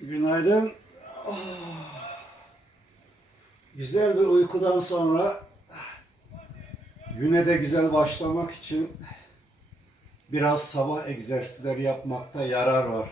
Günaydın. Ah. Güzel bir uykudan sonra güne de güzel başlamak için biraz sabah egzersizleri yapmakta yarar var.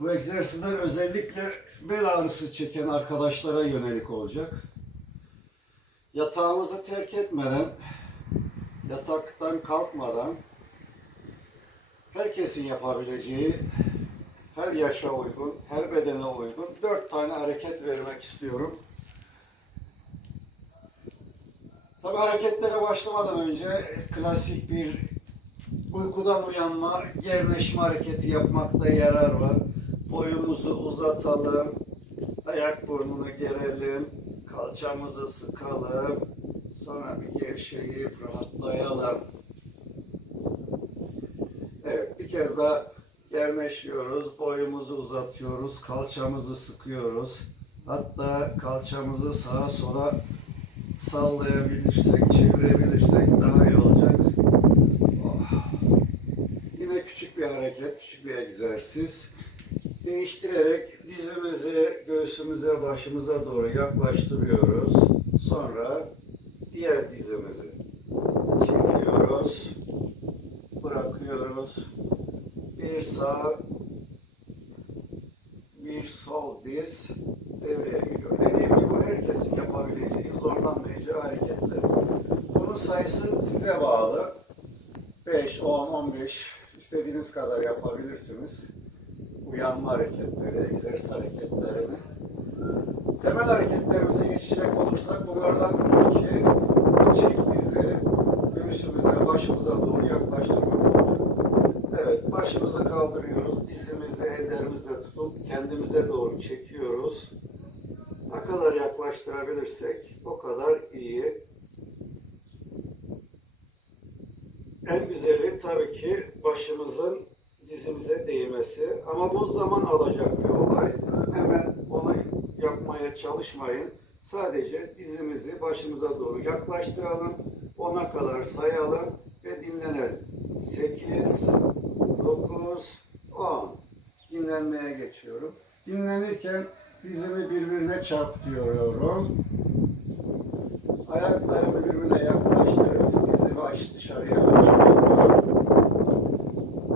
Bu egzersizler özellikle bel ağrısı çeken arkadaşlara yönelik olacak. Yatağımızı terk etmeden, yataktan kalkmadan herkesin yapabileceği her yaşa uygun, her bedene uygun dört tane hareket vermek istiyorum. Tabi hareketlere başlamadan önce klasik bir uykudan uyanma, gerneşme hareketi yapmakta yarar var. Boyumuzu uzatalım, ayak burnunu gerelim, kalçamızı sıkalım, sonra bir gevşeyip rahatlayalım. Evet, bir kez daha yerleşiyoruz, boyumuzu uzatıyoruz, kalçamızı sıkıyoruz. Hatta kalçamızı sağa sola sallayabilirsek, çevirebilirsek daha iyi olacak. Oh. Yine küçük bir hareket, küçük bir egzersiz. Değiştirerek dizimizi göğsümüze, başımıza doğru yaklaştırıyoruz. Sonra diğer dizimizi çekiyoruz, bırakıyoruz. Bir sağ, bir sol diz devreye giriyor. Dediğim gibi bu herkesin yapabileceği, zorlanmayacağı hareketler. Bunun sayısı size bağlı. 5, 10, 15 istediğiniz kadar yapabilirsiniz. Uyanma hareketleri, egzersiz hareketlerini. Temel hareketlerimize geçecek olursak bunlardan ilki çift dizi göğsümüze, başımıza doğru. Evet, başımızı kaldırıyoruz, dizimizi ellerimizle tutup kendimize doğru çekiyoruz. Ne kadar yaklaştırabilirsek o kadar iyi. En güzeli tabii ki başımızın dizimize değmesi. Ama bu zaman alacak bir olay. Hemen onu yapmaya çalışmayın. Sadece dizimizi başımıza doğru yaklaştıralım. Ona kadar sayalım ve dinlenelim. 8, 9, 10. Dinlenmeye geçiyorum. Dinlenirken dizimi birbirine çarptırıyorum. Ayaklarımı birbirine yaklaştırıp dizi baş dışarıya açıyorum.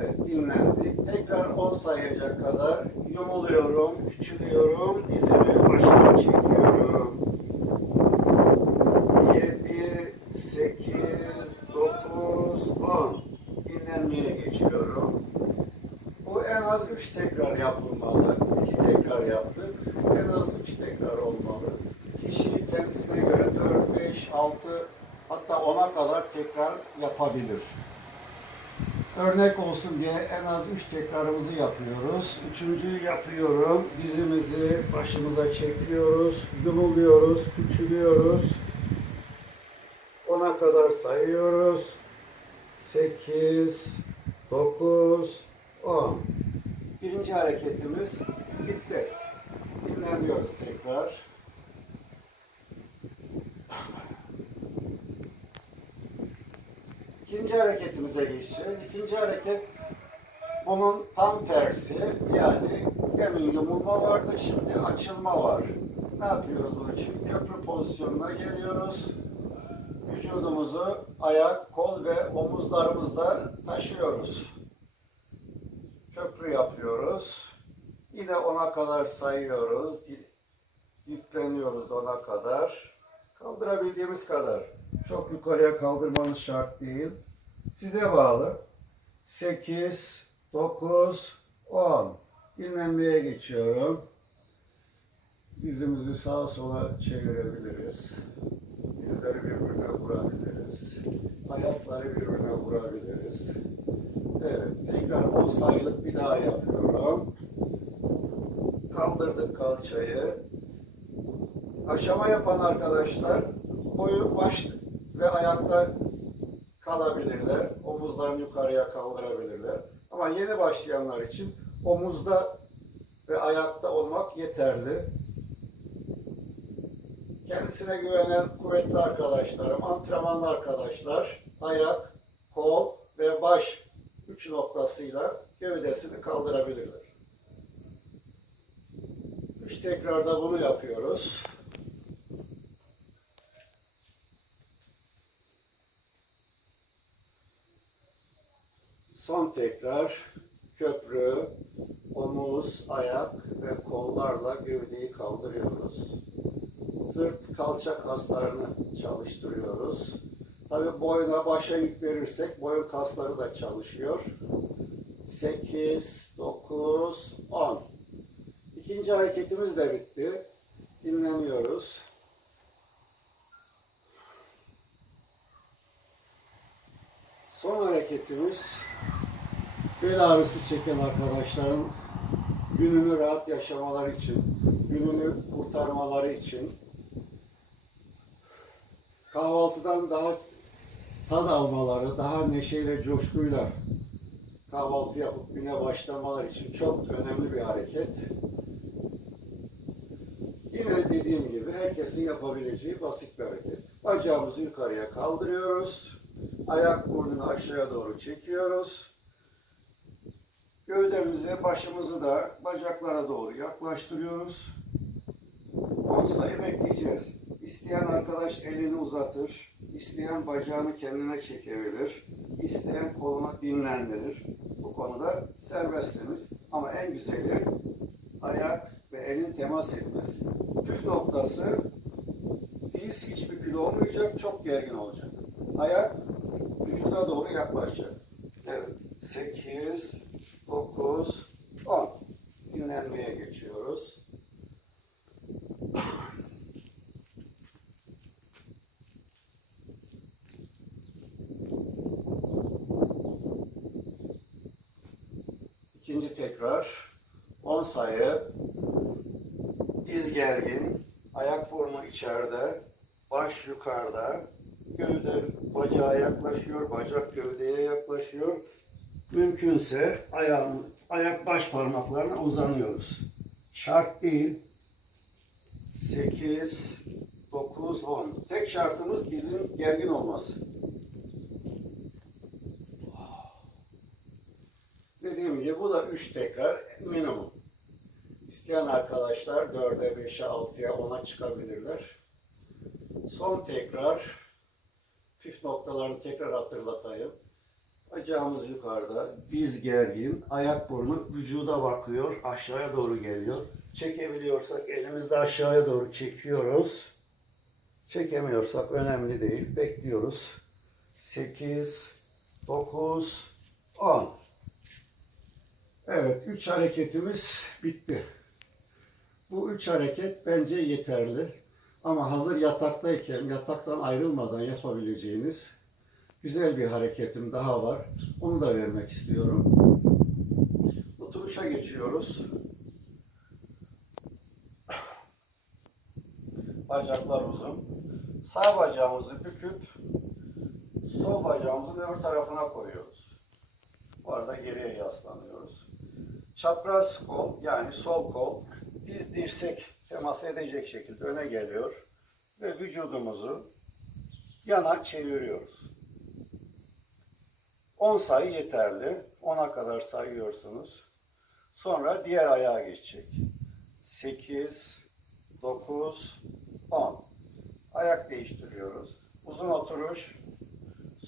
Evet, dinlendik. Tekrar 10 sayacak kadar yumuluyorum, küçülüyorum, dizimi başıma çekiyorum. 7, 8, 9, 10. Dinlenmeye geçiyorum. Bu en az 3 tekrar yapılmalı. 2 tekrar yaptık. En az 3 tekrar olmalı. Kişi kendisine göre 4, 5, 6 hatta 10'a kadar tekrar yapabilir. Örnek olsun diye en az 3 tekrarımızı yapıyoruz. Üçüncüyü yapıyorum. Dizimizi başımıza çekiyoruz. Yumuluyoruz, küçülüyoruz. 10'a kadar sayıyoruz. 8, 9, 10. Birinci hareketimiz bitti. Dinleniyoruz tekrar. İkinci hareketimize geçeceğiz. İkinci hareket bunun tam tersi. Yani demin yumulma vardı, şimdi açılma var. Ne yapıyoruz bunun için? Köprü pozisyonuna geliyoruz. Vücudumuzu ayak, kol ve omuzlarımızda taşıyoruz. Köprü yapıyoruz. Yine ona kadar sayıyoruz. Yükleniyoruz ona kadar. Kaldırabildiğimiz kadar. Çok yukarıya kaldırmanız şart değil. Size bağlı. 8, 9, 10. Dinlenmeye geçiyorum. Dizimizi sağa sola çevirebiliriz. Dizleri birbirine vurabiliriz. Ayakları birbirine vurabiliriz. Evet, tekrar 10 sayılık bir daha yapıyorum. Kaldırdık kalçayı. Aşama yapan arkadaşlar boyu baş ve ayakta kalabilirler. Omuzlarını yukarıya kaldırabilirler. Ama yeni başlayanlar için omuzda ve ayakta olmak yeterli. Kendisine güvenen kuvvetli arkadaşlarım, antrenmanlı arkadaşlar, ayak, kol ve baş üç noktasıyla gövdesini kaldırabilirler. Üç tekrarda bunu yapıyoruz. Tekrar köprü, omuz, ayak ve kollarla gövdeyi kaldırıyoruz. Sırt, kalça kaslarını çalıştırıyoruz. Tabi boyuna başa yük verirsek boyun kasları da çalışıyor. 8, 9, 10. İkinci hareketimiz de bitti. Dinleniyoruz. Son hareketimiz bel ağrısı çeken arkadaşların gününü rahat yaşamaları için, gününü kurtarmaları için kahvaltıdan daha tad almaları, daha neşeyle, coşkuyla kahvaltı yapıp güne başlamaları için çok önemli bir hareket. Yine dediğim gibi herkesin yapabileceği basit bir hareket. Bacağımızı yukarıya kaldırıyoruz. Ayak burnunu aşağıya doğru çekiyoruz. Gövdemizi, başımızı da bacaklara doğru yaklaştırıyoruz. 10 sayı bekleyeceğiz. İsteyen arkadaş elini uzatır. isteyen bacağını kendine çekebilir. isteyen kolunu dinlendirir. Bu konuda serbestsiniz. Ama en güzeli ayak ve elin temas etmesi. Püf noktası diz hiç bükülü olmayacak, çok gergin olacak. Ayak vücuda doğru yaklaşacak. Evet. 8, 9, 10. Dinlenmeye geçiyoruz. İkinci tekrar 10 sayı diz gergin, ayak burnu içeride, baş yukarıda, gövde bacağa yaklaşıyor, bacak gövdeye yaklaşıyor. Mümkünse ayağın, ayak baş parmaklarına uzanıyoruz. Şart değil. 8, 9, 10. Tek şartımız dizin gergin olması. Dediğim gibi bu da 3 tekrar minimum. İsteyen arkadaşlar 4'e, 5'e, 6'ya, 10'a çıkabilirler. Son tekrar püf noktalarını tekrar hatırlatayım. Bacağımız yukarıda, diz gergin, ayak burnu vücuda bakıyor, aşağıya doğru geliyor. Çekebiliyorsak elimizde aşağıya doğru çekiyoruz. Çekemiyorsak önemli değil, bekliyoruz. 8, 9, 10. Evet, üç hareketimiz bitti. Bu üç hareket bence yeterli. Ama hazır yataktayken, yataktan ayrılmadan yapabileceğiniz güzel bir hareketim daha var. Onu da vermek istiyorum. Oturuşa geçiyoruz. Bacaklar uzun. Sağ bacağımızı büküp sol bacağımızın öbür tarafına koyuyoruz. Bu arada geriye yaslanıyoruz. Çapraz kol yani sol kol diz dirsek temas edecek şekilde öne geliyor ve vücudumuzu yana çeviriyoruz. 10 sayı yeterli. 10'a kadar sayıyorsunuz. Sonra diğer ayağa geçecek. 8, 9, 10. Ayak değiştiriyoruz. Uzun oturuş.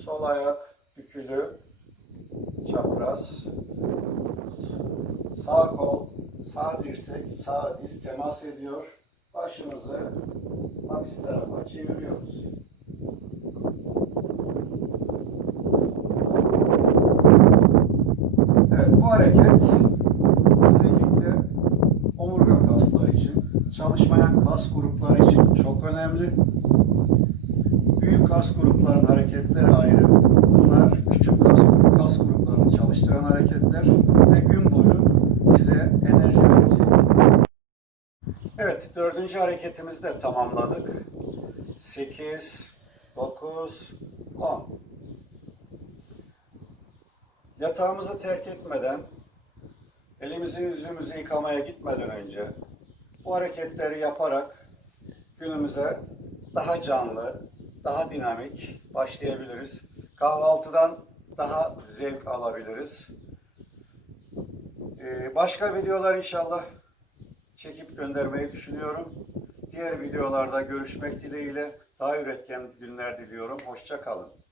Sol ayak bükülü. Çapraz. Sağ kol, sağ dirsek, sağ diz temas ediyor. Başımızı aksi tarafa çeviriyoruz. Evet bu hareket özellikle omurga kasları için, çalışmayan kas grupları için çok önemli. Büyük kas grupların hareketleri ayrı. Bunlar küçük kas, kas gruplarını çalıştıran hareketler ve gün boyu bize enerji verecek. Evet, dördüncü hareketimizi de tamamladık. 8, 9, 10. Yatağımızı terk etmeden, elimizi yüzümüzü yıkamaya gitmeden önce bu hareketleri yaparak günümüze daha canlı, daha dinamik başlayabiliriz. Kahvaltıdan daha zevk alabiliriz. Ee, başka videolar inşallah çekip göndermeyi düşünüyorum. Diğer videolarda görüşmek dileğiyle daha üretken günler diliyorum. Hoşça kalın.